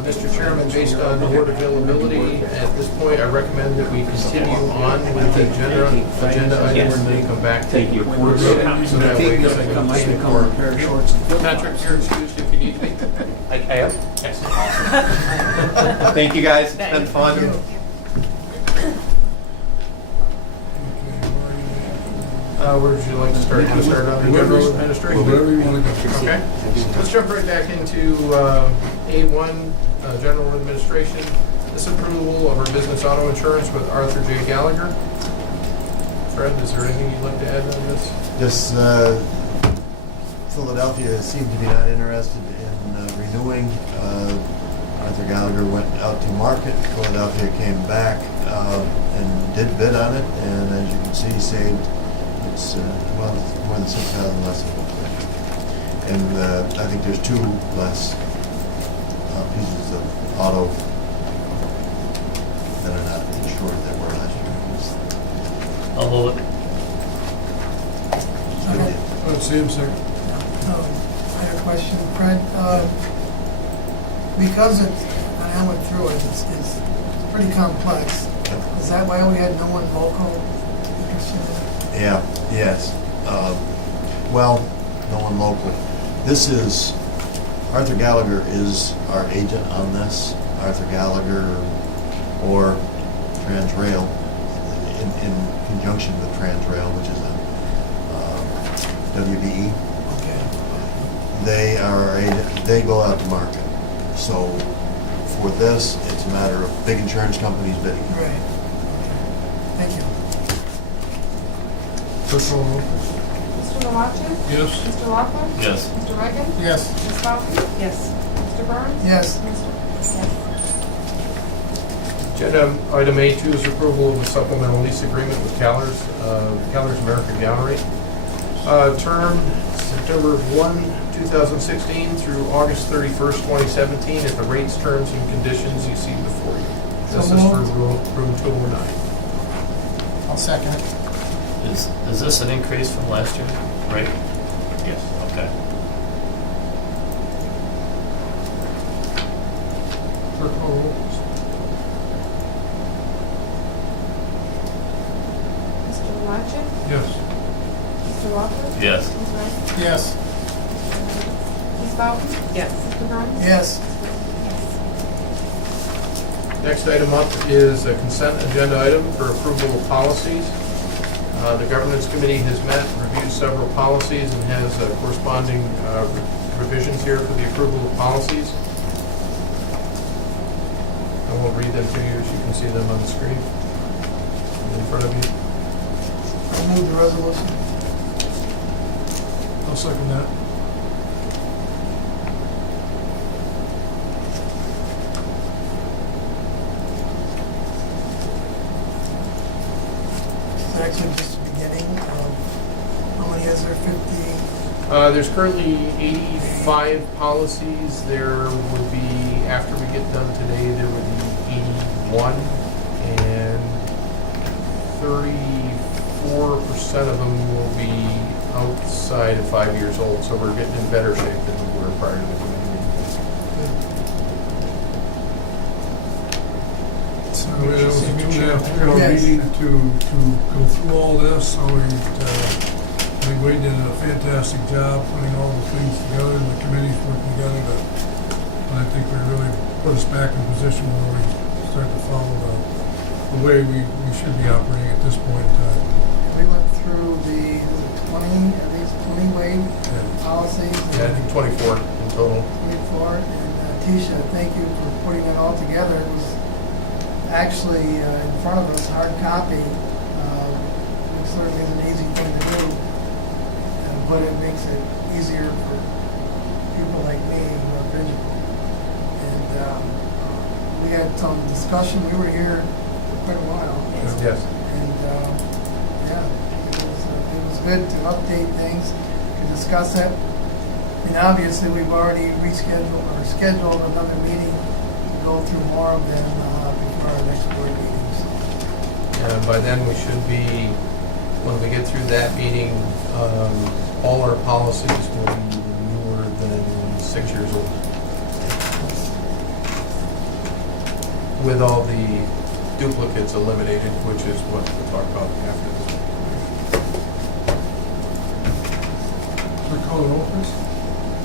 Mr. Chairman, based on board availability, at this point, I recommend that we continue on with the agenda items and then come back to your board vote. So that way, because I can Patrick, you're excused if you need to be. I am? Yes. Awesome. Thank you guys, it's been fun. Where would you like to start? You want to start on the general administration? Whatever you want to go. Okay. Let's jump right back into A1, general administration. This approval of our business auto insurance with Arthur J. Gallagher. Fred, is there anything you'd like to add on this? Just Philadelphia seemed to be not interested in renewing. Arthur Gallagher went out to market. Philadelphia came back and did bid on it, and as you can see, saved it's well more than 6,000 less than what. And I think there's 2 less pieces of auto that are not insured that were last year. I'll move it. Same second. I have a question, Fred. Because I went through it, it's pretty complex. Is that why we had no one local interested in it? Yeah, yes. Well, no one local. This is, Arthur Gallagher is our agent on this. Arthur Gallagher or Transrail in conjunction with Transrail, which is a WBE. Okay. They are our agent. They go out to market. So for this, it's a matter of big insurance companies bidding. Right. Okay. Thank you. First of all, Mr. Malachi? yes. Mr. Laughlin? Yes. Mr. Reagan? Yes. Ms. Bowden? Yes. Mr. Burns? Yes. Agenda item A2 is approval of a supplemental lease agreement with Caller's American Gallery. Term September 1, 2016 through August 31st, 2017 at the rates, terms, and conditions you see before you. This So is for moved. room 209. I'll second it. Is this an increase from last year, right? Yes. Okay. Clerk call roll. Mr. Malachi? Yes. Mr. Laughlin? Yes. Ms. Reagan? Yes. Ms. Bowden? Yes. Mr. Burns? Yes. Next item up is a consent agenda item for approval of policies. The governance committee has met, reviewed several policies, and has corresponding revisions here for the approval of policies. I won't read them to you, as you can see them on the screen in front of you. I'll move the resolution. I'll second that. It's actually just the beginning of, how many is there, 50? There's currently 85 policies. There would be, after we get done today, there would be 81, and 34% of them will be outside of 5 years old, so we're getting in better shape than we were prior to the committee. That was a 2.5-year Yes. meeting to go through all this, so I think Wade did a fantastic job putting all the things together, and the committees working together and I think we really put us back in position where we start to follow the way we should be operating at this point in time. We went through the 20, at least 20 wave Yeah. policies. Yeah, I think 24 in total. 24, and Tisha, thank you for putting it all together. It was actually in front of us, hard copy, which certainly is an easy thing to do, but it makes it easier for people like me who are visual. And we had some discussion. We were here for quite a while. Yes. And yeah, it was good to update things, to discuss it. And obviously, we've already rescheduled or scheduled another meeting to go through more of them before our next board meeting. So. And by then, we should be, when we get through that meeting, all our policies will be newer than 6 years old. With all the duplicates eliminated, which is what we'll talk about after this. Clerk call the roll, please.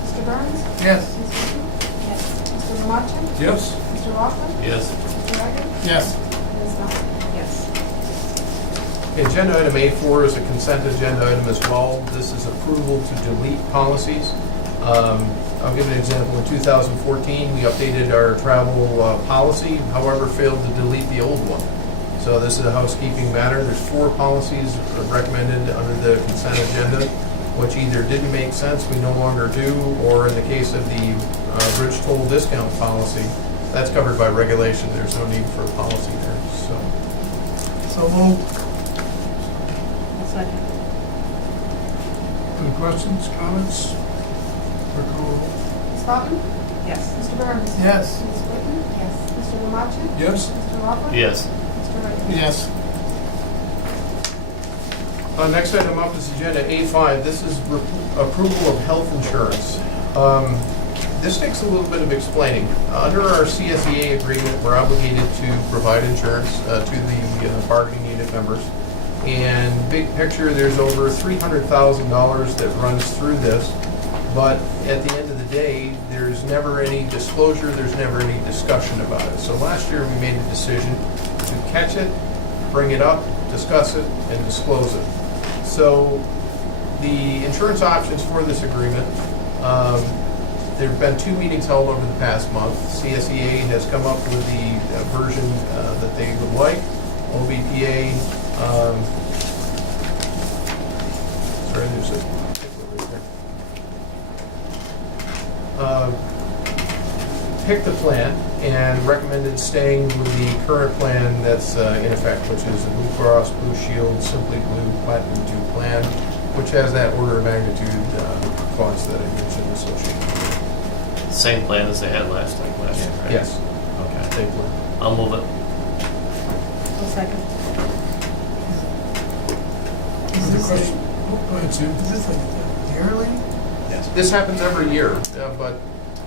Mr. Burns? Yes. Ms. Whitman? Yes. Mr. Lemarchin? Yes? Mr. Rockland? Yes. Mr. Ryder? Yes. Ms. Dalton? Yes. Agenda item A4 is a consent agenda item as well. This is approval to delete policies. I'll give an example. In 2014, we updated our travel policy, however, failed to delete the old one. So this is a housekeeping matter. There's 4 policies recommended under the consent agenda, which either didn't make sense, we no longer do, or in the case of the bridge toll discount policy, that's covered by regulation. There's no need for a policy there. So moved. Second. Any questions, comments? Clerk call the roll. Ms. Dalton? Yes. Mr. Burns? Yes. Ms. Whitman? Yes. Mr. Lemarchin? Yes? Mr. Rockland? Yes. Mr. Ryder? Yes. Next item up is agenda A5. This is approval of health insurance. This takes a little bit of explaining. Under our CSEA agreement, we're obligated to provide insurance to the bargaining unit members. And big picture, there's over $300,000 that runs through this. But at the end of the day, there's never any disclosure, there's never any discussion about it. So last year, we made a decision to catch it, bring it up, discuss it, and disclose it. So the insurance options for this agreement, there have been 2 meetings held over the past month. CSEA has come up with the version that they would like. OBPA, sorry, there's a tickler right there. Picked the plan and recommended staying with the current plan that's in effect, which is the Blue Cross Blue Shield Simply Blue Platinum 2 plan, which has that order of magnitude cost that I mentioned associated with Same plan as they had last time, last year, it. right? Yes, Okay. they would. I'll move it. I'll second. Other question? Oh, go ahead, Sue. Is this like yearly? Yes. This happens every year, but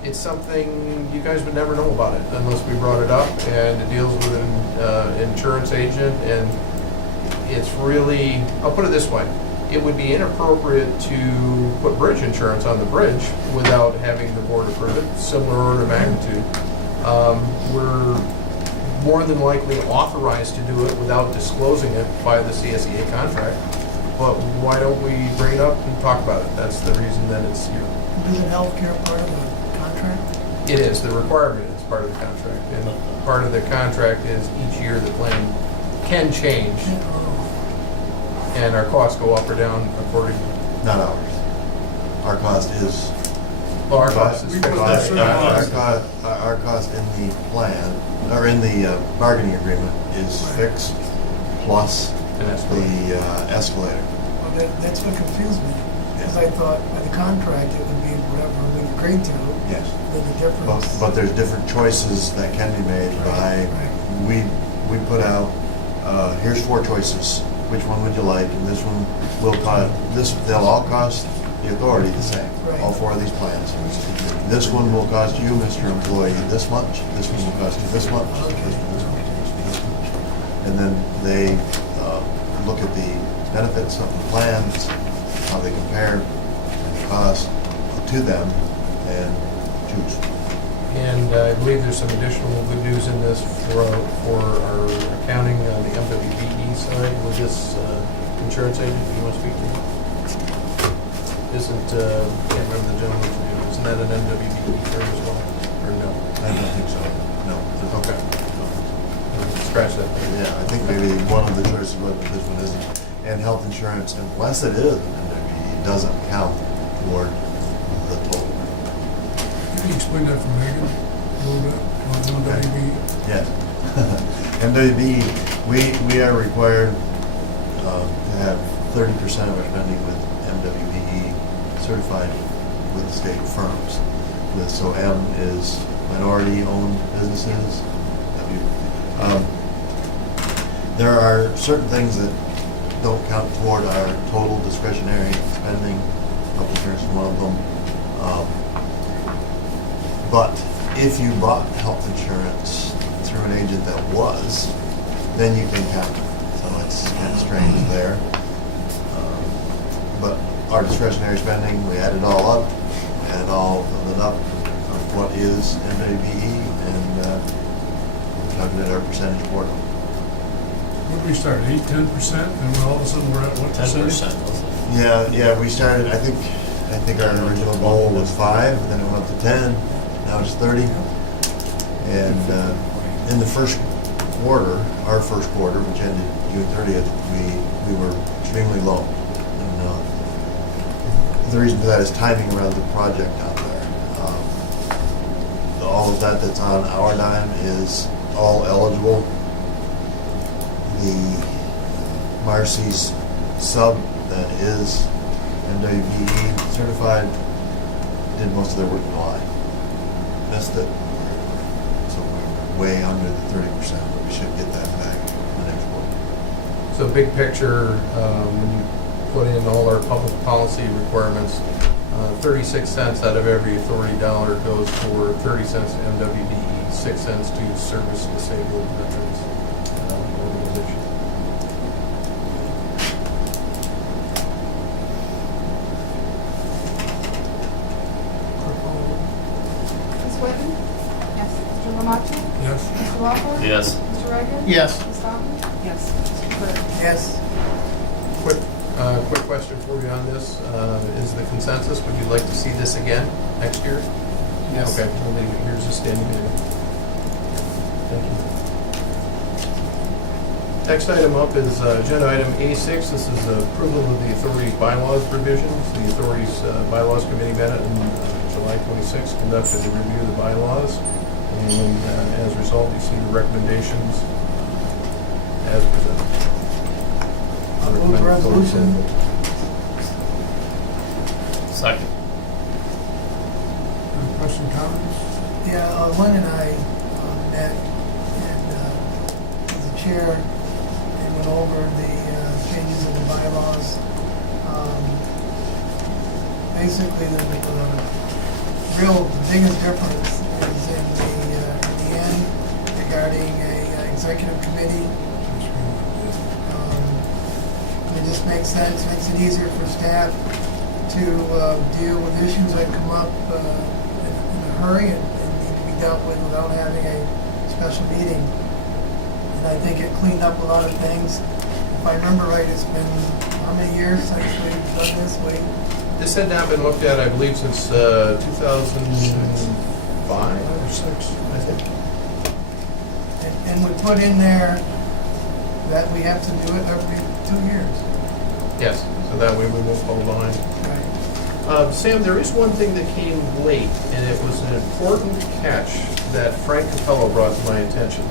it's something you guys would never know about it unless we brought it up, and it deals with an insurance agent, and it's really, I'll put it this way, it would be inappropriate to put bridge insurance on the bridge without having the board approve it, similar order of magnitude. We're more than likely authorized to do it without disclosing it by the CSEA contract, but why don't we bring it up and talk about it? That's the reason that it's here. Isn't healthcare part of the contract? It is, the requirement is part of the contract, and part of the contract is each year the plan can change, Oh, and our costs go up or down accordingly. Not ours. Our cost is. Well, our cost is We fixed. put Our that That's- our cost in the plan, or in the bargaining agreement is fixed plus And that's what- the escalator. well, that's what confused me, because I thought by the contract it would be whatever we agreed to, Yes. then the difference. But there's different choices that can be made by, Right. we put out, here's 4 choices. Which one would you like? And this one will cost, they'll all cost the authority the same, all Right. 4 of these plans. This one will cost you, Mr. Employee, this much. This one will cost you this much. This one, this much, this much. And then they look at the benefits of the plans, how they compare, and the cost to them, and choose. And I believe there's some additional good news in this for our accounting on the MWBE side with this insurance agent. Do you want to speak to me? Isn't, can't remember the gentleman's name, isn't that an MWBE firm as well? Or no? I don't think so, no. Okay. Scratch that. Yeah, I think maybe one of the choices was, but this one isn't. And health insurance, unless it is, it doesn't count toward the total. Can you explain that for Megan a little bit? On WB? Yes. MWB, we are required to have 30% of our spending with MWBE certified with the state firms. So M is minority-owned businesses. There are certain things that don't count toward our total discretionary spending health insurance is one of them. But if you bought health insurance through an agent that was, then you can count it. So it's kind of strange there. But our discretionary spending, we add it all up, we add all of it up of what is MWBE, and we calculate our percentage for it. What did we start, 8-10%, and then all of a sudden we're at what percentage? Yeah, we started, I think our original goal was 5, then it went up to 10, now it's 30. And in the first quarter, our first quarter, which ended June 30th, we were extremely low. And the reason for that is timing around the project out there. All of that's on our dime is all eligible. The Marcy's sub that is MWBE certified did most of their work in July. Missed it. So we're way under the 30%, but we should get that back in the next quarter. So big picture, when you put in all our public policy requirements, 36 cents out of every authority dollar goes for 30 cents to MWBE, 6 cents to service disabled veterans organization. Ms. Whitten? Yes. Mr. Lamache? Yes. Mr. Walker? Yes. Mr. Reagan? Yes. Ms. Stoughton? Yes. Mr. Burke? Yes. Quick question for you on this. Is the consensus, would you like to see this again next year? Yes. Okay, we'll leave it. Here's a standing meeting. Thank you. Next item up is agenda item A6. This is approval of the authority's bylaws revisions. The authority's bylaws committee met on July 26th, conducted a review of the bylaws, and as a result, you see the recommendations as presented. I'll move the resolution. Second. Any questions, comments? Yeah, Lynn and I met and as the chair and went over the changes in the bylaws. Basically, the biggest difference is in the end regarding a executive committee. It just makes sense, makes it easier for staff to deal with issues that come up in a hurry and need to be dealt with without having a special meeting. And I think it cleaned up a lot of things. If I remember right, it's been how many years since we've done this? This had not been looked at, I believe, since 2005. 5 or 6. I think. And we put in there that we have to do it every 2 years. Yes, so that way we won't fall behind. Right. Sam, there is one thing that came late, and it was an important catch that Frank Capello brought to my attention.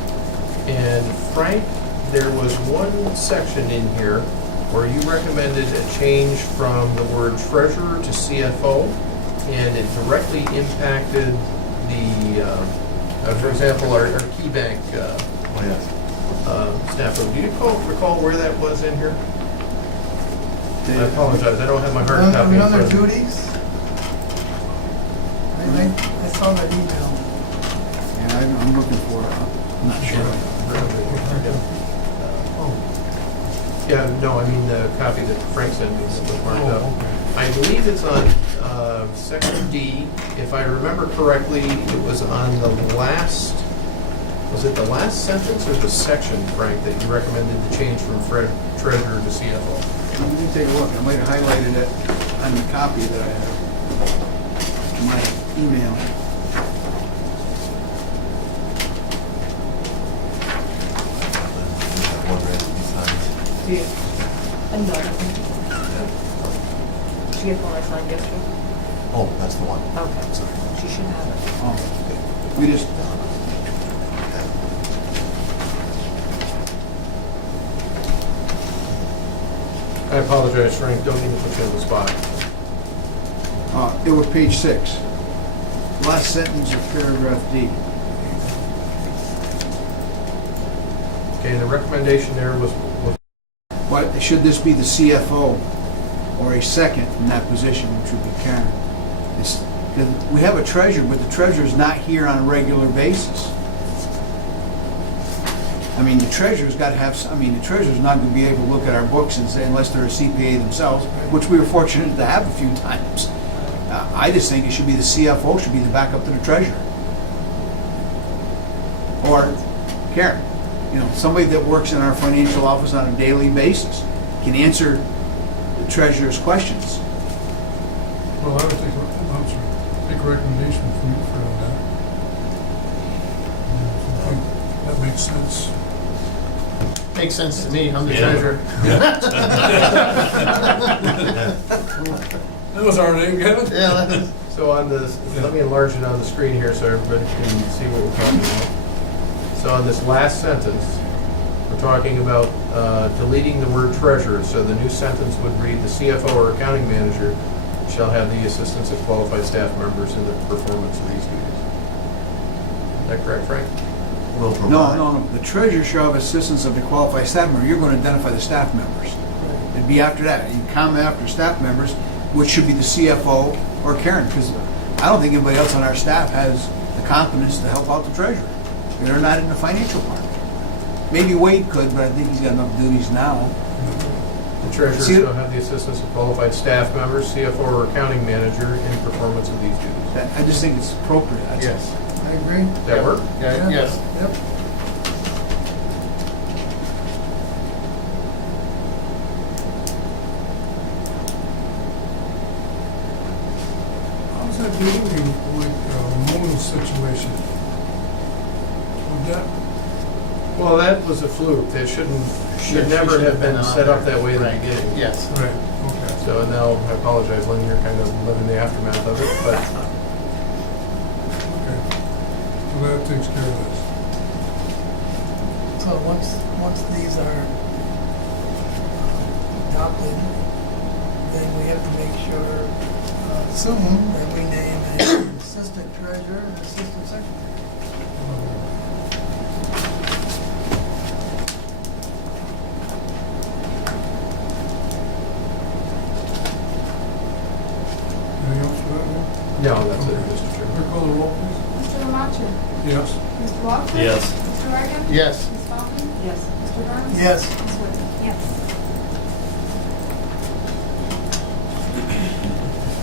And Frank, there was one section in here where you recommended a change from the word treasurer to CFO, and it directly impacted the, for example, our key bank Oh, yes. staff. Do you recall where that was in here? I apologize, I don't have my hard copy in front Under of me. duties? I saw that email. Yeah, I'm looking for it. I'm not sure. Yeah, no, I mean the copy that Frank sent me that was marked up. I believe it's on section D. If I remember correctly, it was on the last, was it the last sentence or the section, Frank, that you recommended the change from treasurer to CFO? Let me take a look. I might have highlighted it on the copy that I have in my email. We have one ready to be signed. Another one. She had one I signed yesterday. Oh, that's the one. Okay. Sorry. She should have it. Oh, we just, I apologize, Frank, don't mean to put you on the spot. it was page 6. Last sentence of paragraph D. Okay, the recommendation there was Why, should this be the CFO? or a second in that position, which would be Karen. We have a treasurer, but the treasurer's not here on a regular basis. I mean, the treasurer's got to have, the treasurer's not going to be able to look at our books and say, unless they're a CPA themselves, which we were fortunate to have a few times. I just think it should be the CFO, should be the backup to the treasurer. Or Karen, somebody that works in our financial office on a daily basis can answer the treasurer's questions. Well, I would take a recommendation from you for that. If you think that makes sense. Makes sense to me, I'm the Yeah. treasurer. That was our name, Kevin? Yeah, So on this, let me enlarge it on the screen here so everybody can see what we're talking about. So on this last sentence, we're talking about deleting the word treasurer. So the new sentence would read, the CFO or accounting manager shall have the assistance of qualified staff members in the performance of these duties. Is that correct, Frank? Will provide. No. The treasurer shall have assistance of the qualified staff member. You're going to identify the staff members. It'd be after that. You comment after staff members, which should be the CFO or Karen, because I don't think anybody else on our staff has the competence to help out the treasurer. They're not in the financial part. Maybe Wade could, but I think he's got enough duties now. The treasurer See- shall have the assistance of qualified staff members, CFO or accounting manager in performance of these duties. I just think it's appropriate. That's all. yes. I agree. Does that work? Yeah, yes. Yep. How's that dealing with Mona's situation? Would that, Well, that was a fluke. That should She never should have been on set up there. that way in the Right. beginning. Yes. right, okay. So now, I apologize, Lynn, you're kind of living the aftermath of it, but Okay. So that takes care of this. So once these are adopted, then we have to make sure, soon, that we name an assistant treasurer and assistant secretary. Anything else for that one? no, that's it, Okay. Mr. Chairman. Clerk call the roll, please. Mr. Lamacher? Yes. Mr. Walker? Yes. Mr. Reagan? Yes. Ms. Bowman? Yes. Mr. Burns? Yes. Ms. Whitney? Yes.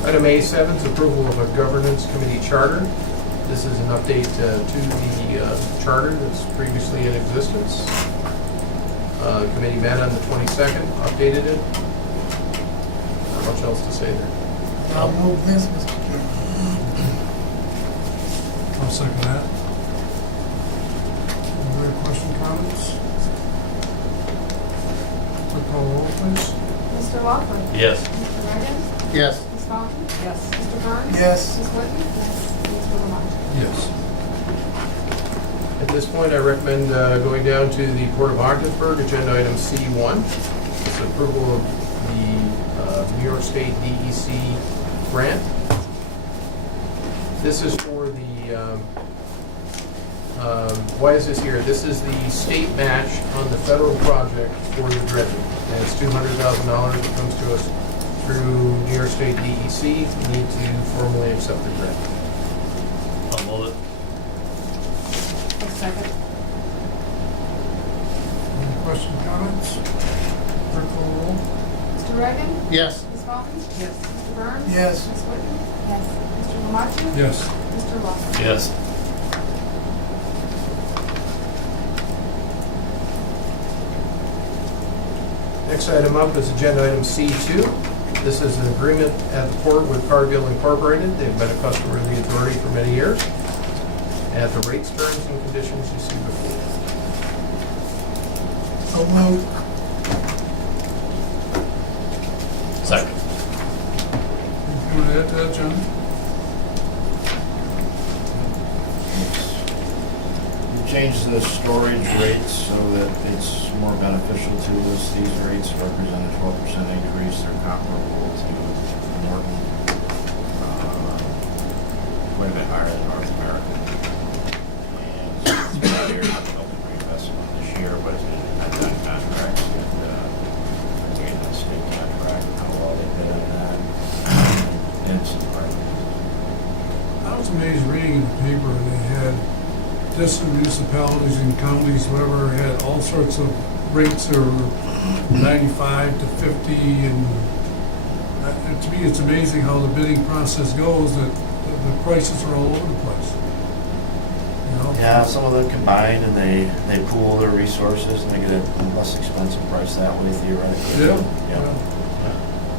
Item A7 is approval of a governance committee charter. This is an update to the charter that's previously in existence. The committee met on the 22nd, updated it. Not much else to say there. I'll move this, Mr. Chairman. I'll second that. Any other question, comments? Clerk call the roll, please. Mr. Walker? Yes. Mr. Reagan? Yes. Ms. Bowman? Yes. Mr. Burns? Yes. Ms. Whitney? Yes. Mr. Lamacher? Yes. At this point, I recommend going down to the Port of Ogdensburg, agenda item C1. It's approval of the New York State DEC grant. This is for the, why is this here? This is the state match on the federal project for the dredging. And it's $200,000 that comes to us through New York State DEC. We need to formally accept the grant. I'll move it. A second. Any question, comments? Clerk call the roll. Mr. Reagan? Yes. Ms. Bowman? Yes. Mr. Burns? Yes. Ms. Whitney? Yes. Mr. Lamacher? Yes. Mr. Walker? Yes. Next item up is agenda item C2. This is an agreement at the port with Cargill Incorporated. They've been a customer of the authority for many years. At the rates, terms, and conditions you see before. So moved. Second. You want to add to that, John? We changed the storage rates so that it's more beneficial to us. These rates represent a 12% increase. They're comparable to Norton, quite a bit higher than North America. And so it's been a year, open reinvestment this year, but it's been at that contract and we had a state contract, how well they did it. amazed reading in the paper, they had different municipalities and counties, whatever, had all sorts of rates that were 95 to 50, and to me, it's amazing how the bidding process goes, that the prices are all over the place. You know? Yeah, some of them combine and they pool their resources and they get a less expensive price that way theoretically. Yeah. Yeah.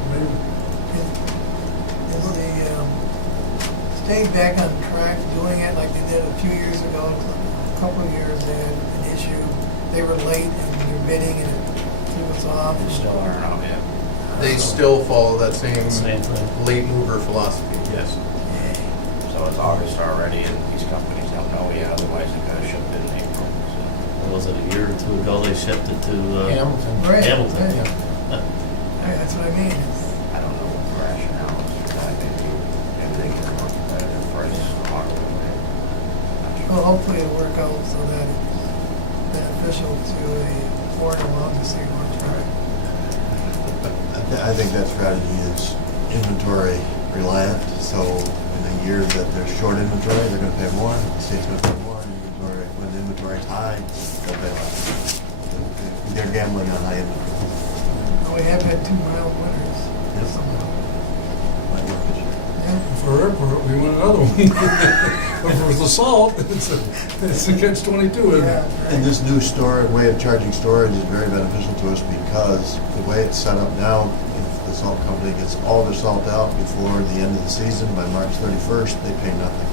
Amazing. Is the state back on track doing it like they did a few years ago? A couple of years they had an issue. They were late in their bidding and it threw us off. They still aren't out yet. They still follow that Same thing. late mover philosophy, yes. So it's August already and these companies don't know yet, otherwise they gotta ship it in April. What was it, a year or two ago, they shipped it to Hamilton. Right, Hamilton. right. Yeah. Right, that's what I mean. It's- I don't know what the rationale is for that, maybe they get a more competitive price on it. Well, hopefully it'll work out so that it's beneficial to a foreign along the state market. I think that strategy is inventory reliant, so in the year that there's short inventory, they're gonna pay more, the state's gonna pay more, inventory, when the inventory's high, they'll pay less. They're gambling on high inventory. But we have had 2 mild winters. Yes. Somehow. Might work this year. Yeah. For airport, we want another one. But for the salt, it's a catch-22, isn't it? Yeah, And right. this new way of charging storage is very beneficial to us because the way it's set up now, if the salt company gets all their salt out before the end of the season, by March 31st, they pay nothing.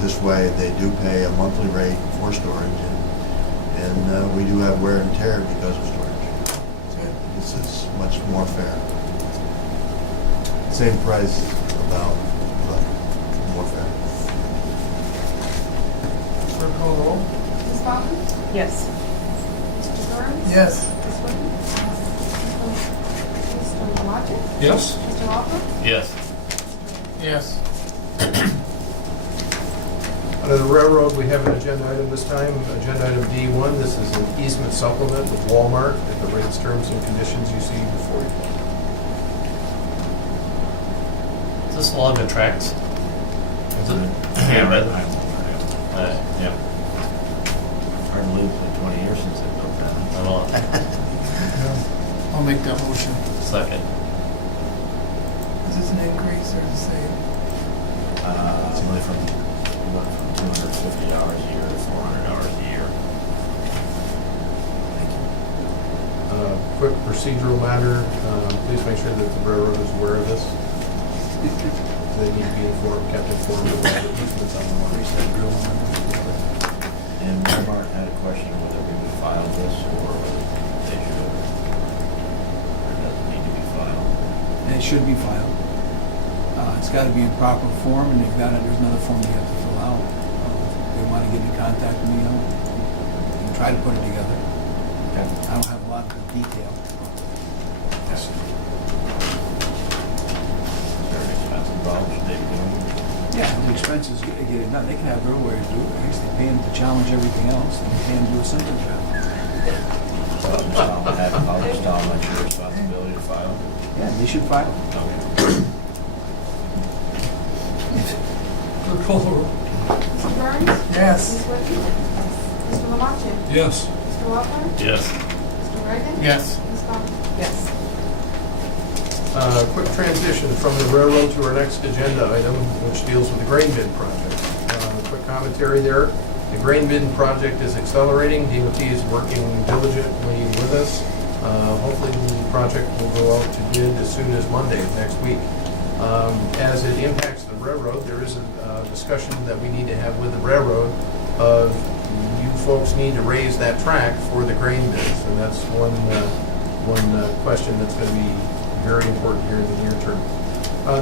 This way, they do pay a monthly rate for storage, and we do have wear and tear because of storage. This is much more fair. Same price, about, but more fair. Clerk call the roll. Ms. Bowden? Yes. Mr. Burns? Yes. Ms. Whitten? Mr. Malatcha? Yes? Mr. Walker? Yes. Yes. Under the railroad, we have an agenda item this time, agenda item D1. This is an easement supplement with Walmart at the rates, terms, and conditions you see before you. Is this along the tracks? Is it? Yeah, right. Yeah. Hard to believe it's been 20 years since they built that. I don't know. I'll make that motion. Second. Is this an increase or the same? Only from, we went from $250 a year to $400 a year. Quick procedural matter, please make sure that the railroad is aware of this. They need to be informed, kept informed of the easements on the water. And Walmart had a question whether we would file this or whether they should, or it doesn't need to be filed. And it should be filed. It's gotta be in proper form, and they've got it, there's another form you have to fill out. If they wanna get in contact with me, we can try to put it together. I don't have a lot of the detail. Is there an expense involved? Should they be doing it? Yeah, the expenses get it done, they can have their way to do it, I guess they pay them to challenge everything else, and they pay them to do a simple job. So I'll just tell them that's your responsibility to file. Yeah, they should file. Okay. Clerk call the roll. Mr. Burns? Yes. Ms. Whitten? Mr. Malatcha? Yes. Mr. Walker? Yes. Mr. Reagan? Yes. Ms. Bowden? Yes. Quick transition from the railroad to our next agenda item, which deals with the grain bin project. Quick commentary there. The grain bin project is accelerating. DOT is working diligently with us. Hopefully the project will go out to bid as soon as Monday of next week. As it impacts the railroad, there is a discussion that we need to have with the railroad of you folks need to raise that track for the grain bins. And that's one question that's going to be very important here in the near term.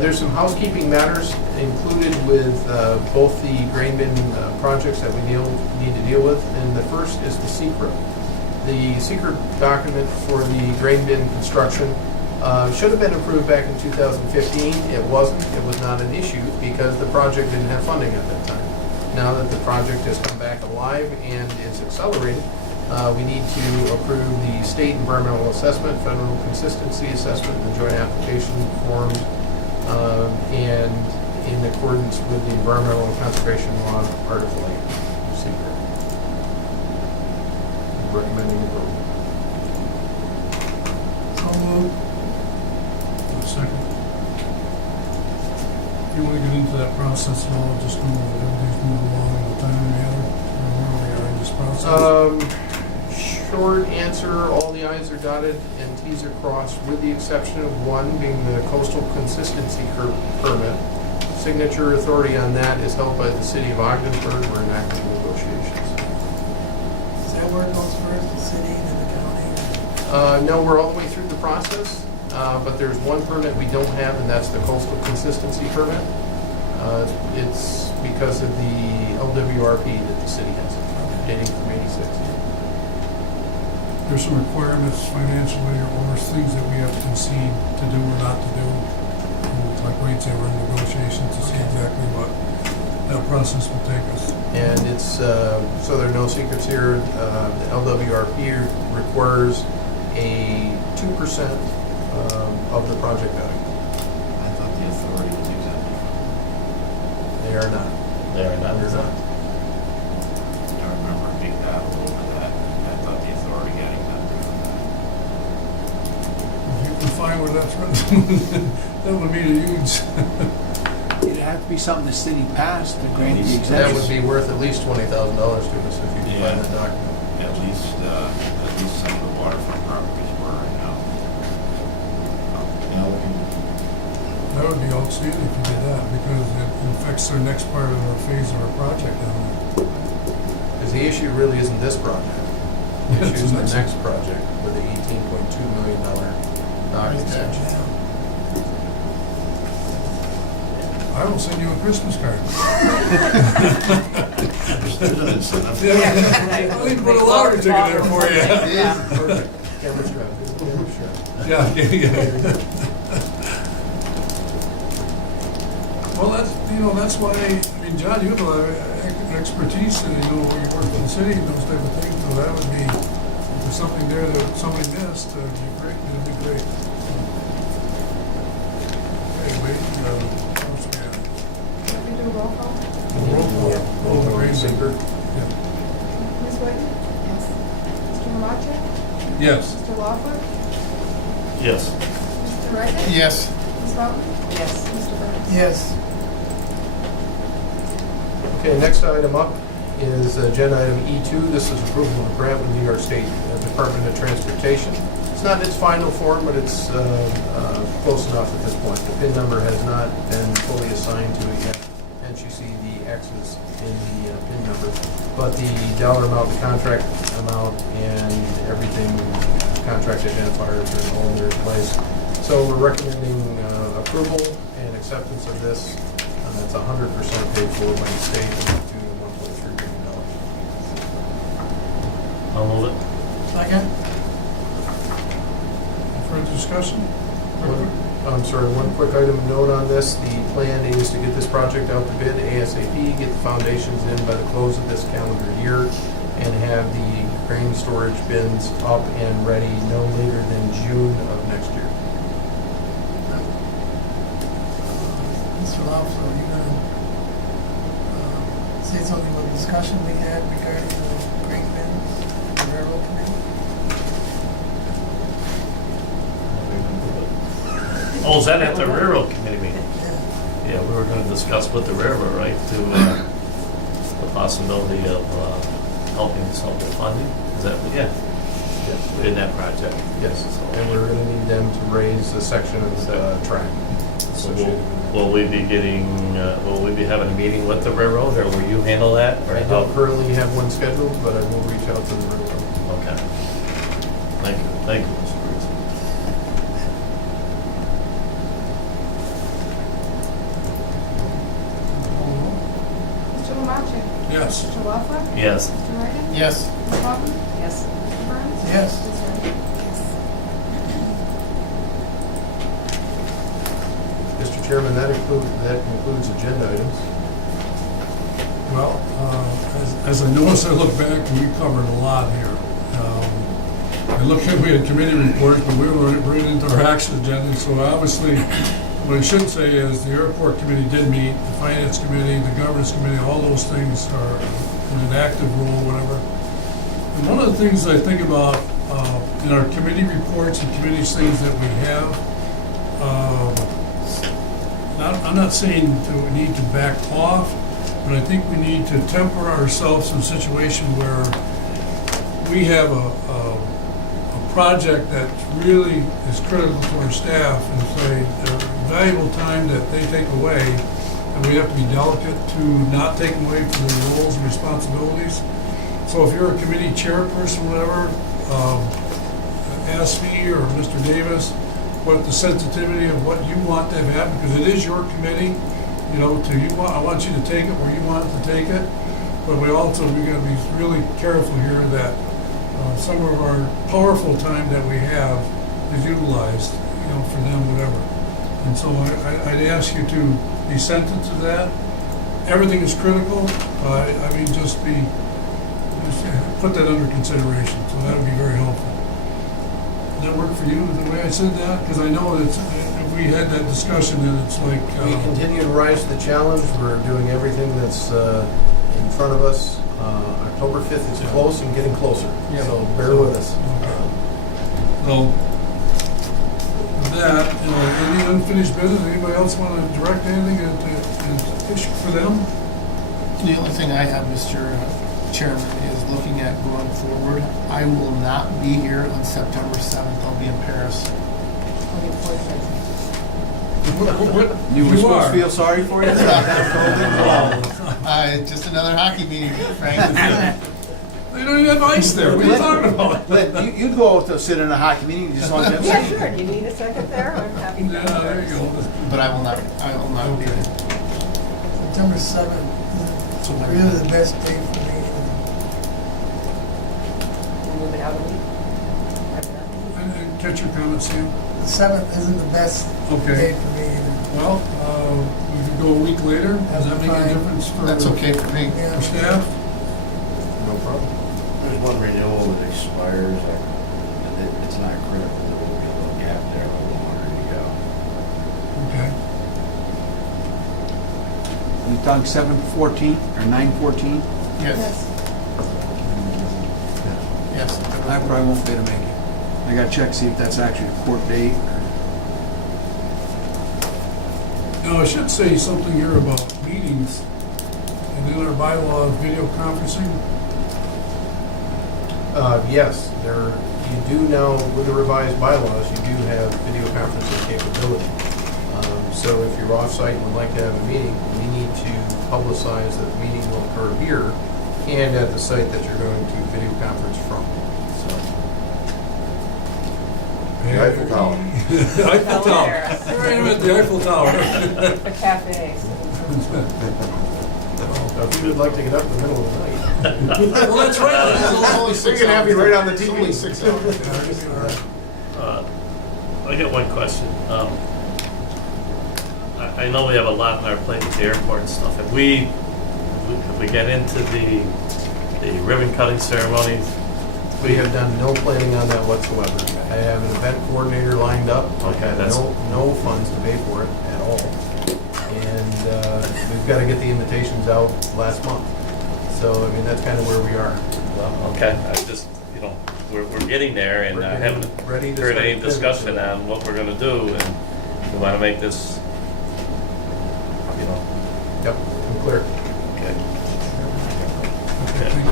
There's some housekeeping matters included with both the grain bin projects that we need to deal with, and the first is the secret. The secret document for the grain bin construction should have been approved back in 2015. It wasn't. It was not an issue because the project didn't have funding at that time. Now that the project has come back alive and is accelerated, we need to approve the state environmental assessment, federal consistency assessment, the joint application forms, and in accordance with the Environmental and Conservation Law, Article 8, secret. Recommending approval. So moved. Second. If you want to get into that process at all, just know that everything's moving along in a timely manner, and where we are in this process. Short answer, all the i's are dotted and t's are crossed, with the exception of one being the coastal consistency permit. Signature authority on that is held by the city of Ogdensburg. We're in active negotiations. Is that where it goes first, the city, then the county? No, we're all the way through the process, but there's one permit we don't have, and that's the coastal consistency permit. It's because of the LWRP that the city has, dating from '86. There's some requirements financially or things that we have to concede to do or not to do. And like Wade said, we're in negotiations to see exactly what that process will take us. And it's, so there are no secrets here, the LWRP requires a 2% of the project value. I thought the authority was exempt. They are not. They are not. They're not. I remember being that a little bit of that. I thought the authority got exempted from that. If you can find where that's written, that would mean a huge. It'd have to be something the city passed to grant the exemption. That would be worth at least $20,000 to us if you can find the document. At least some of the waterfront properties were right now. Now, That would be outstanding if you did that, because it affects our next part of our phase of our project down there. Because the issue really isn't this project. The issue is the next project with the $18.2 million dock extension. I will send you a Christmas card. there's an incentive. I'll even put a lottery ticket there for you. Perfect. Camera strap. Camera strap. Yeah. Well, that's why, I mean, John, you have a lot of expertise, and you work in the city and those type of things, so that would be, if there's something there that somebody missed, it'd be great, it'd be great. Okay, wait, what else we got? Can we do a roll call? Roll call. Roll call. Ranger. Ms. Whitten? Yes. Mr. Malatcha? Yes. Mr. Lawler? Yes. Mr. Riker? Yes. Ms. Bowden? Yes. Mr. Burns? Yes. Okay, next item up is agenda item E2. This is approval of a grant with New York State Department of Transportation. It's not in its final form, but it's close enough at this point. The PIN number has not been fully assigned to it yet, hence you see the X's in the PIN number. But the dollar amount, the contract amount, and everything, contract identifiers are all in their place. So we're recommending approval and acceptance of this. That's 100% paid for by the state, up to $1.3 billion. I'll move it. Second? Further discussion? I'm sorry, one quick item of note on this. The plan is to get this project out to bid ASAP, get the foundations in by the close of this calendar year, and have the grain storage bins up and ready no later than June of next year. Mr. Lawler, are you gonna say something about the discussion we had regarding the grain bins, the railroad committee? Oh, is that at the railroad committee meeting? Yeah. Yeah, we were gonna discuss with the railroad, right, to, the possibility of, helping some of the funding. Is that, yeah, Yes. in that project? Yes, and we're going to need them to raise a section of the track So associated with will we be getting, will we be having a meeting with the railroad, or will you handle that? it. or I how- don't currently have one scheduled, but I will reach out to the railroad. Okay. Thank you, Mr. Bruce. Mr. Malatcha? Yes. Mr. Lawler? Yes. Mr. Riker? Yes. Ms. Bowden? Yes. Mr. Burns? Yes. Ms. Whitten? Yes. Mr. Chairman, that concludes agenda items. Well, as I noticed, I look back, and we covered a lot here. I looked at, we had committee reports, but we were right into our action agenda, so obviously, what I should say is the airport committee did meet, the finance committee, the governance committee, all those things are in an active role, whatever. And one of the things I think about in our committee reports and committees things that we have, I'm not saying we need to back off, but I think we need to temper ourselves in a situation where we have a project that really is critical to our staff and say a valuable time that they take away, and we have to be delicate to not take them away from their roles and responsibilities. So if you're a committee chairperson, whatever, ask me or Mr. Davis what the sensitivity of what you want to have happen, because it is your committee, you know, I want you to take it where you want to take it, but we gotta be really careful here that some of our powerful time that we have is utilized, you know, for them, whatever. And so I'd ask you to be sensitive to that. Everything is critical. I mean, just put that under consideration. So that would be very helpful. Does that work for you, the way I said that? Because I know that if we had that discussion, then it's like... We continue to rise to the challenge. We're doing everything that's in front of us. October 5th is close and getting closer, so bear with us. So, with that, any unfinished business, anybody else want to direct anything at issue for them? The only thing I have, Mr. Chairman, is looking at going forward. I will not be here on September 7th. I'll be in Paris. You were You supposed are. to feel sorry for you? Just another hockey meeting, Frank. They don't even have ice there. What are you talking about? Lynn, you'd go out to sit in a hockey meeting, you just want to Yeah, sure. Do you need a second there? I'm happy to. Yeah, there you go. But I will not be there. September 7th is really the best day for me. We'll move it out a week. And catch your comments, Sam. The 7th isn't the best Okay. day for me either. Well, we could go a week later. Does that make a Fine. difference for That's okay for me. Yeah. for staff? No problem. There's one renewal that expires, it's not critical, there will be a little gap there, a little longer to go. Okay. You talking 7/14 or 9/14? Yes. Yes. I probably won't be able to make it. I gotta check, see if that's actually a court date. Now, I should say something here about meetings, and in our bylaws, video conferencing. Yes, you do now, with the revised bylaws, you do have video conferencing capability. So if you're off-site and would like to have a meeting, we need to publicize that the meeting will occur here and at the site that you're going to video conference from. So, The Eiffel Tower. Eiffel Tower. Right, I'm at the Eiffel Tower. A cafe. if you would like to get up in the middle of the night. Well, that's right. We can have you right on the TV. Only 6 hours. I got one question. I know we have a lot on our plate with the airport and stuff. If we get into the ribbon cutting ceremony, We have done no planning on that whatsoever. I have an event coordinator lined up. Okay, that's- No funds to pay for it at all. And we've got to get the invitations out last month. So, I mean, that's kind of where we are. well, okay, I just, we're getting there, and We're I getting haven't ready to heard start any pivoting discussion to it. on what we're gonna do, and we wanna make this, Yep, I'm clear. okay. Okay, thank you.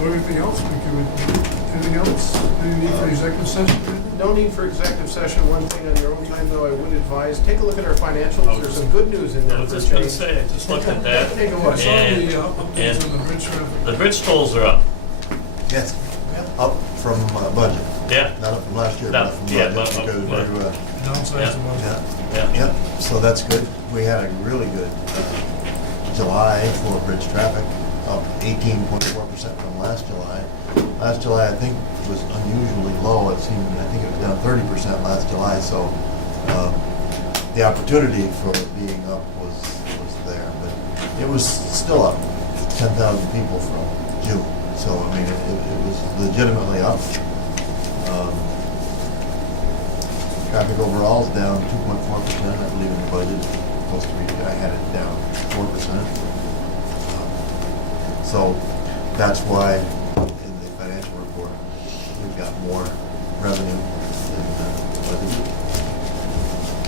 Anything else? Anything else? Any need for executive session? No need for executive session. One thing on your own time, though, I would advise, take a look at our financials. There's some good news in there I was for a just gonna change. say, I just looked at that. Take a I look. saw the updates on the bridge traffic. The bridge tolls are up, Yes, up from budget, yeah, not up from last year, No, but up from yeah, budget. but- Because we're, Downsides of what? yeah, yeah. yeah, so that's good. We had a really good July for bridge traffic, up 18.4% from last July. Last July, I think, was unusually low. I think it was down 30% last July, so the opportunity for it being up was there. But it was still up 10,000 people from June. So, I mean, it was legitimately up. Traffic overall is down 2.4%, I believe in the budget. It's supposed to be, I had it down 4%. So that's why in the financial report, we've got more revenue than budgeted.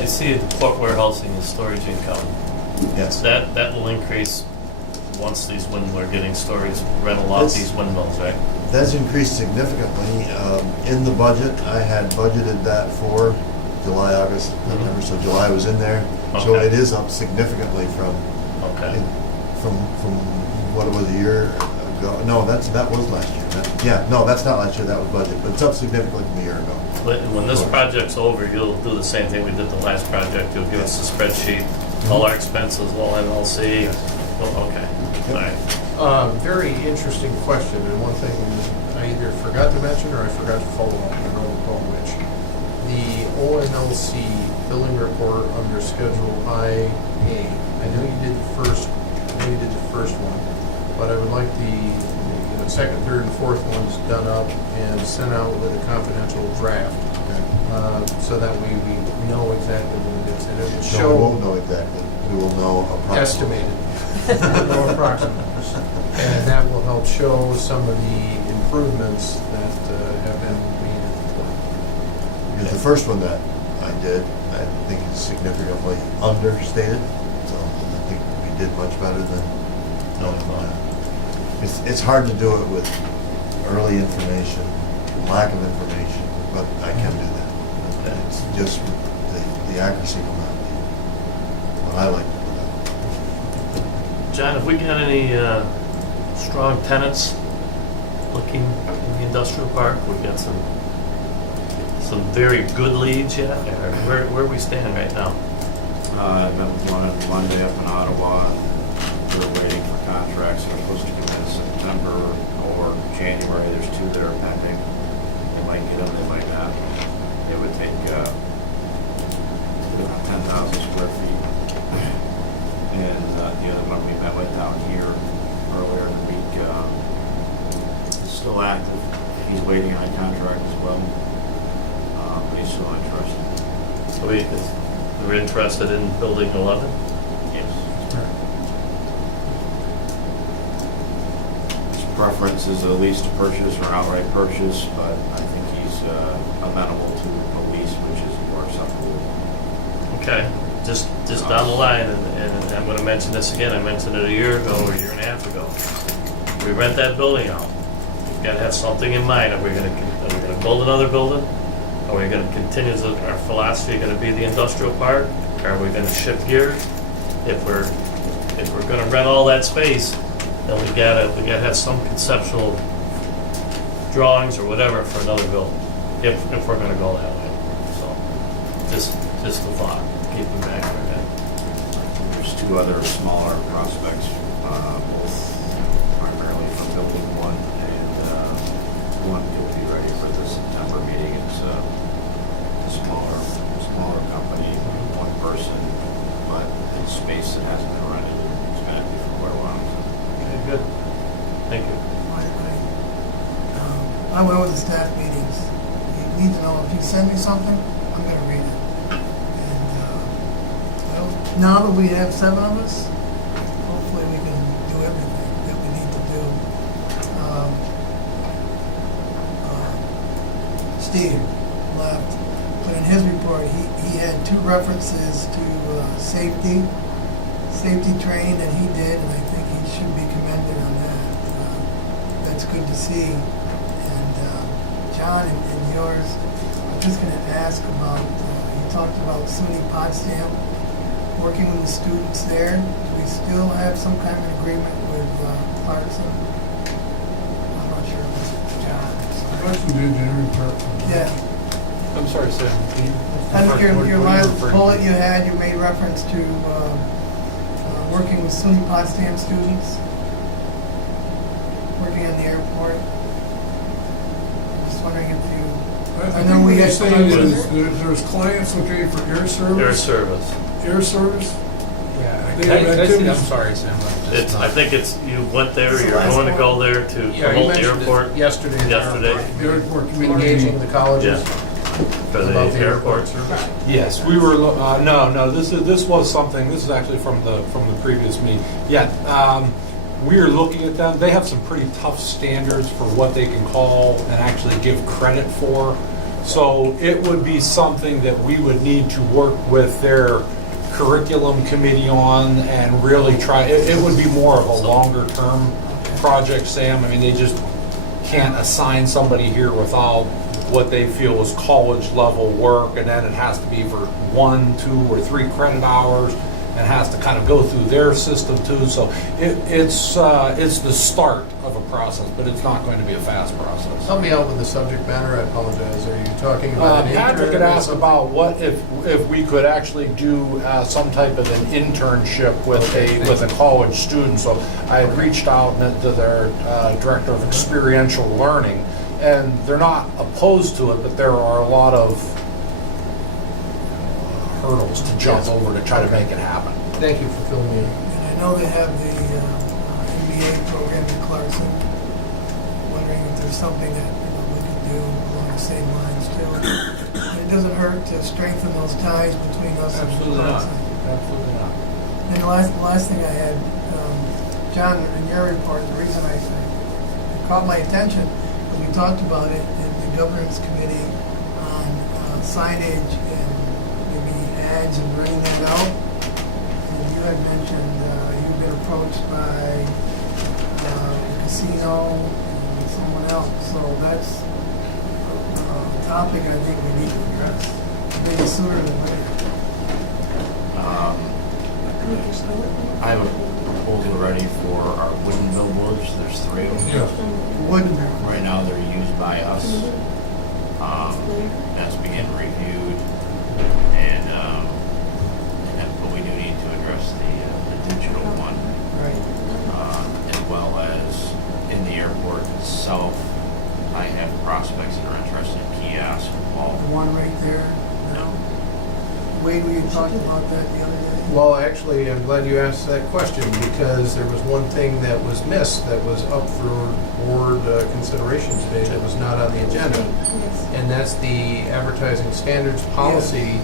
I see the port warehousing and storage income. Yes. That will increase once these we're getting storage rental off That's- these windmills, right? That's increased significantly. In the budget, I had budgeted that for July, August, September, so July was in there. So Okay. it is up significantly from Okay. from what it was a year ago. No, that was last year. That's not last year, that was budget, but it's up significantly from a year ago. But when this project's over, you'll do the same thing we did the last project. You'll give us a spreadsheet, all our expenses, all MLC. Oh, okay, all right. Very interesting question, and one thing I either forgot to mention or I forgot to follow up, I don't recall which. The OMLC billing report under Schedule IA. I know you did the first one, but I would like the second, third, and fourth ones done up and sent out with a confidential draft, so that way we know exactly what it is. And it will No, we show won't know exactly. We will know approximately. estimated, no approximate. And that will help show some of the improvements that have been made. Because the first one that I did, I think is significantly understated. So I think we did much better than. It's hard to do it with early information, lack of information, but I can do that. It's just the accuracy will not be what I like to John, have we got any strong tenants looking in the industrial park? We've got some very good leads yet? Or where we stand right now? I met with one on Monday up in Ottawa. We're waiting for contracts. They're supposed to come in September or January. There's two that are pending. They might get them, they might not. It would take about 10,000 square feet. And the other one we met with down here earlier in the week is still active. He's waiting on a contract as well, but he's still interested. So we're interested in building 11? Yes. His preference is a lease to purchase or outright purchase, but I think he's amenable to a lease, which is more acceptable. Okay, just down the line, and I'm gonna mention this again, I mentioned it a year ago or a year and a half ago. We rent that building out. We've gotta have something in mind. Are we gonna build another building? Are we gonna continue, our philosophy gonna be the industrial park? Are we gonna shift gears? If we're gonna rent all that space, then we gotta have some conceptual drawings or whatever for another building, if we're gonna go that way. So, just a thought, keep in back of our head. There's two other smaller prospects, both primarily from building one, and one will be ready for the September meeting. It's a smaller company, one person, but it's space that hasn't been rented. It's been empty for quite a while. Okay, good. Thank you. I went with the staff meetings. You need to know, if you send me something, I'm gonna read it. And, now that we have 7 of us, hopefully we can do everything that we need to do. Steve left, but in his report, he had 2 references to safety training that he did, and I think he should be commended on that. That's good to see. And John, in yours, I'm just going to ask about, you talked about SUNY Potsdam, working with the students there. Do we still have some kind of agreement with Clarkson? I'm not sure, John. That's the engineering part. Yeah. I'm sorry, Sam. I think your last bullet you had, you made reference to working with SUNY Potsdam students, working on the airport. Just wondering if you, I know think we what had he's saying some- is there's clients looking for air Air service. service. Air service? Yeah, They have I'm activities. sorry, Sam. I think you went there, It's the you're last going to one. go there to Yeah, you promote the mentioned it airport. yesterday. The airport community. Engaging the colleges. Yeah. For the About the airport airport? service? Yes, we were, no, this was something, this is actually from the previous meeting. Yeah, we are looking at them, they have some pretty tough standards for what they can call and actually give credit for. So it would be something that we would need to work with their curriculum committee on and really try, it would be more of a longer term project, Sam. I mean, they just can't assign somebody here without what they feel is college level work, and then it has to be for 1, 2, or 3 credit hours, and has to kind of go through their system too. So it's the start of a process, but it's not going to be a fast process. Help me out with the subject matter, I apologize. Are you talking about an Patrick intern had or asked something? about what if we could actually do some type of an internship with a college student. So I had reached out to their director of experiential learning, and they're not opposed to it, but there are a lot of hurdles to jump over to try to make it happen. Thank you for filling me in. And I know they have the MBA program in Clarkson. Wondering if there's something that we could do along the same lines too. It doesn't hurt to strengthen those ties between us and Absolutely not. Clarkson. Absolutely not. And the last thing I had, John, in your report, the reason it caught my attention was we talked about it in the governance committee on signage and maybe ads and bringing that out. And you had mentioned you've been approached by a casino and someone else. So that's a topic I think we need to address, maybe sooner than later. I have a proposal ready for our wooden billboards. There's 3 of them. Yeah. Wouldn't Right now, they're used by us. That's being reviewed, and but we do need to address the digital one, right. as well as in the airport itself. I have prospects that are interested in kiosks. All The one right there now. Wade, we had talked about that the other day. Well, actually, I'm glad you asked that question, because there was one thing that was missed that was up for board consideration today that was not on the agenda, and that's the advertising standards policy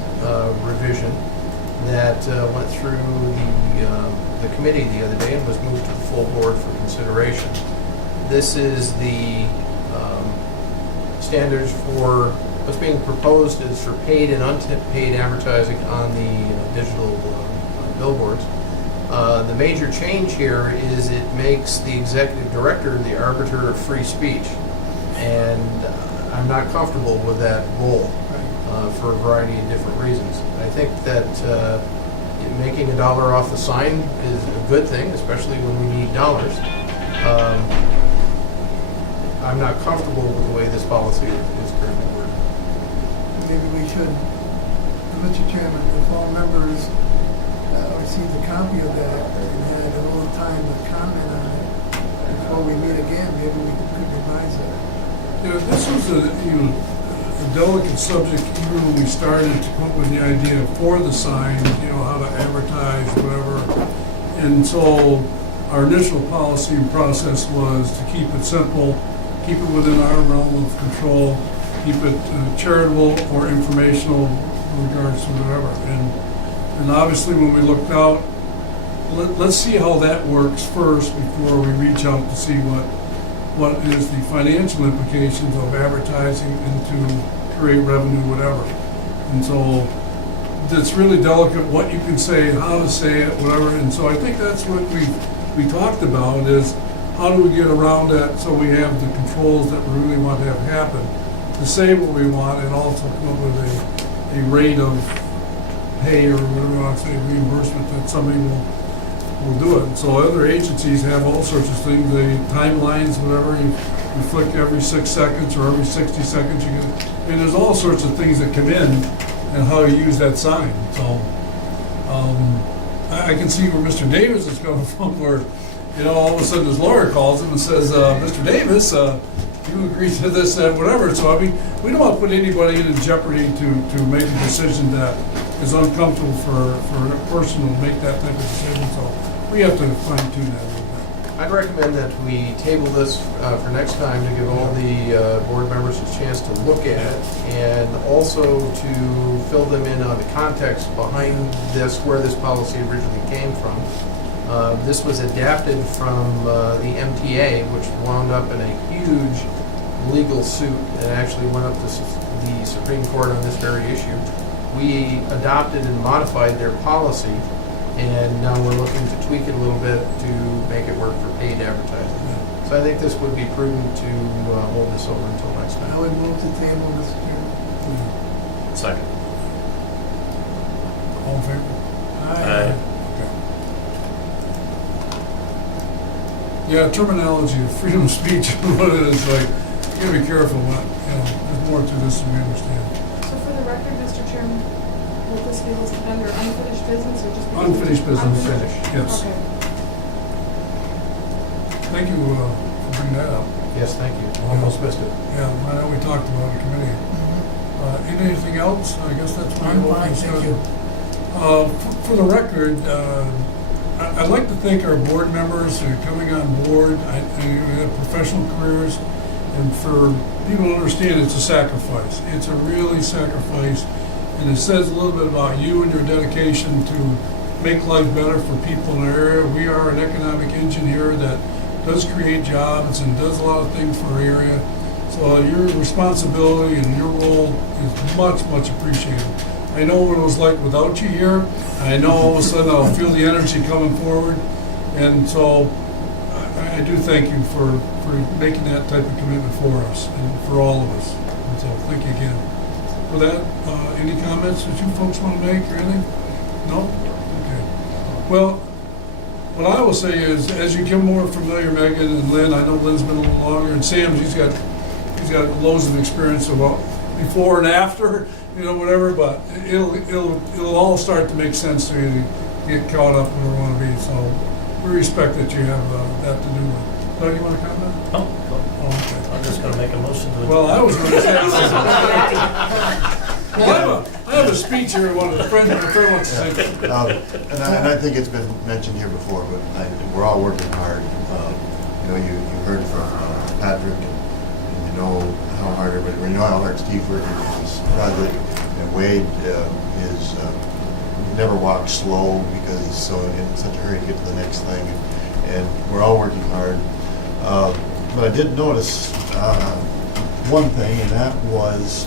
revision that went through the committee the other day and was moved to the full board for consideration. This is the standards for what's being proposed is for paid and unpaid advertising on the digital billboards. The major change here is it makes the executive director the arbiter of free speech, and I'm not comfortable with that role for a variety of different reasons. I think that making $1 off the sign is a good thing, especially when we need dollars. I'm not comfortable with the way this policy is currently worded. Maybe we should, Mr. Chairman, if all members received a copy of that and had a little time to comment on it before we meet again, maybe we could revise it. This was a delicate subject even when we started to come up with the idea for the sign, how to advertise, whatever. And so our initial policy process was to keep it simple, keep it within our realm of control, keep it charitable or informational in regards to whatever. And obviously when we looked out, let's see how that works first before we reach out to see what is the financial implications of advertising and to create revenue, whatever. And so it's really delicate what you can say, how to say it, whatever. And so I think that's what we talked about is how do we get around that so we have the controls that we really want to have happen to say what we want and also come up with a rate of pay or whatever you want to say, reimbursement that somebody will do it. And so other agencies have all sorts of things, the timelines, whatever, you flick every 6 seconds or every 60 seconds. There's all sorts of things that come in and how you use that sign. So I can see where Mr. Davis is coming from, where all of a sudden his lawyer calls him and says, Mr. Davis, you agree to this, that, whatever. So I mean, we don't want to put anybody in jeopardy to make a decision that is uncomfortable for a person to make that type of decision. So we have to fine tune that a little bit. I'd recommend that we table this for next time to give all the board members a chance to look at it and also to fill them in on the context behind this, where this policy originally came from. This was adapted from the MTA, which wound up in a huge legal suit that actually went up to the Supreme Court on this very issue. We adopted and modified their policy, and now we're looking to tweak it a little bit to make it work for paid advertising. So I think this would be prudent to hold this over until next I time. would move to table, Mr. Chairman. Second. All in favor? Aye. Okay. Yeah, terminology of freedom of speech, what it is, like, you gotta be careful, what, there's more to this than we understand. So for the record, Mr. Chairman, will this be listed under unfinished business or just? Unfinished business, Unfinished. yes. Okay. Thank you for bringing that up. Yes, thank you. Almost missed it. Yeah, I know we talked about it in committee. Anything else? I guess that's my I'm whole fine, thank discussion. you. For the record, I'd like to thank our board members who are coming on board. We have professional careers, and for people to understand, it's a sacrifice. It's a really sacrifice, and it says a little bit about you and your dedication to make life better for people in our area. We are an economic engine here that does create jobs and does a lot of things for our area. So your responsibility and your role is much, much appreciated. I know what it was like without you here. I know all of a sudden I'll feel the energy coming forward. And so I do thank you for making that type of commitment for us and for all of us. And so thank you again. For that, any comments that you folks want to make or anything? No? Okay. Well, what I will say is, as you become more familiar, Megan and Lynn, I know Lynn's been a little longer, and Sam, he's got loads of experience about before and after, whatever, but it'll all start to make sense to you to get caught up where we want to be. So we respect that you have that to do with. Doug, you want to comment? Oh, Oh, okay. I'm just gonna make a motion to. Well, I was going to say. Well, I have a speech here. One of the friend wants to say. And I think it's been mentioned here before, but we're all working hard. You heard from Patrick, and you know how hard everybody, you know how hard Steve's working on this project, and Wade is never walks slow because he's so in such a hurry to get to the next thing, and we're all working hard. But I did notice one thing, and that was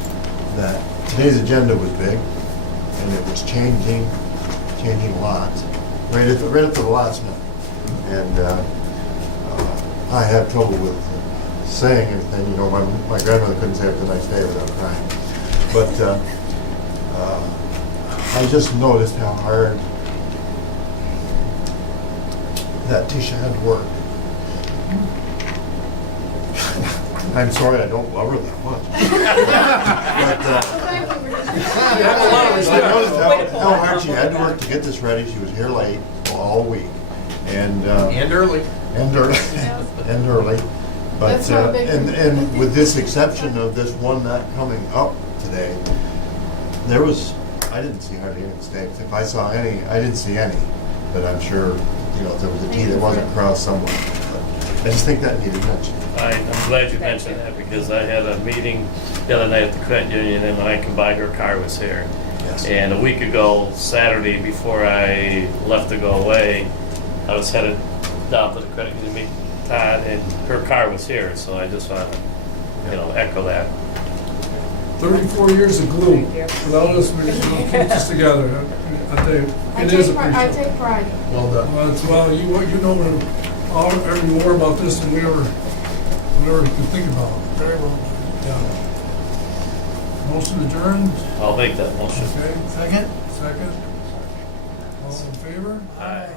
that today's agenda was big, and it was changing a lot, right at the last minute. And I had trouble with saying anything. My grandmother couldn't say it was a nice day without crying. But I just noticed how hard that Tisha had to work. I'm sorry I don't love her that much. But I noticed how hard she had to work to get this ready. She was here late all week. And early. And early. And early. But That's not a big- and with this exception of this one not coming up today, I didn't see hardly any mistakes. If I saw any, I didn't see any. But I'm sure, if there was a T that wasn't crossed somewhere. But I just think that needed mention. I'm glad you mentioned that, because I had a meeting the other night at the credit union, and when I come by, her car was here. Yes. And a week ago, Saturday, before I left to go away, I was headed down to the credit union to meet Todd, and her car was here, so I just want to, echo that. 34 years of glue. Without us, we keep this together. I tell you, it is I appreciated. take pride. Well done. Well, you know ever more about this than we ever could think about. Very well done. Yeah. Motion adjourned. I'll make that motion. Okay. Second? Second. All in favor? Aye.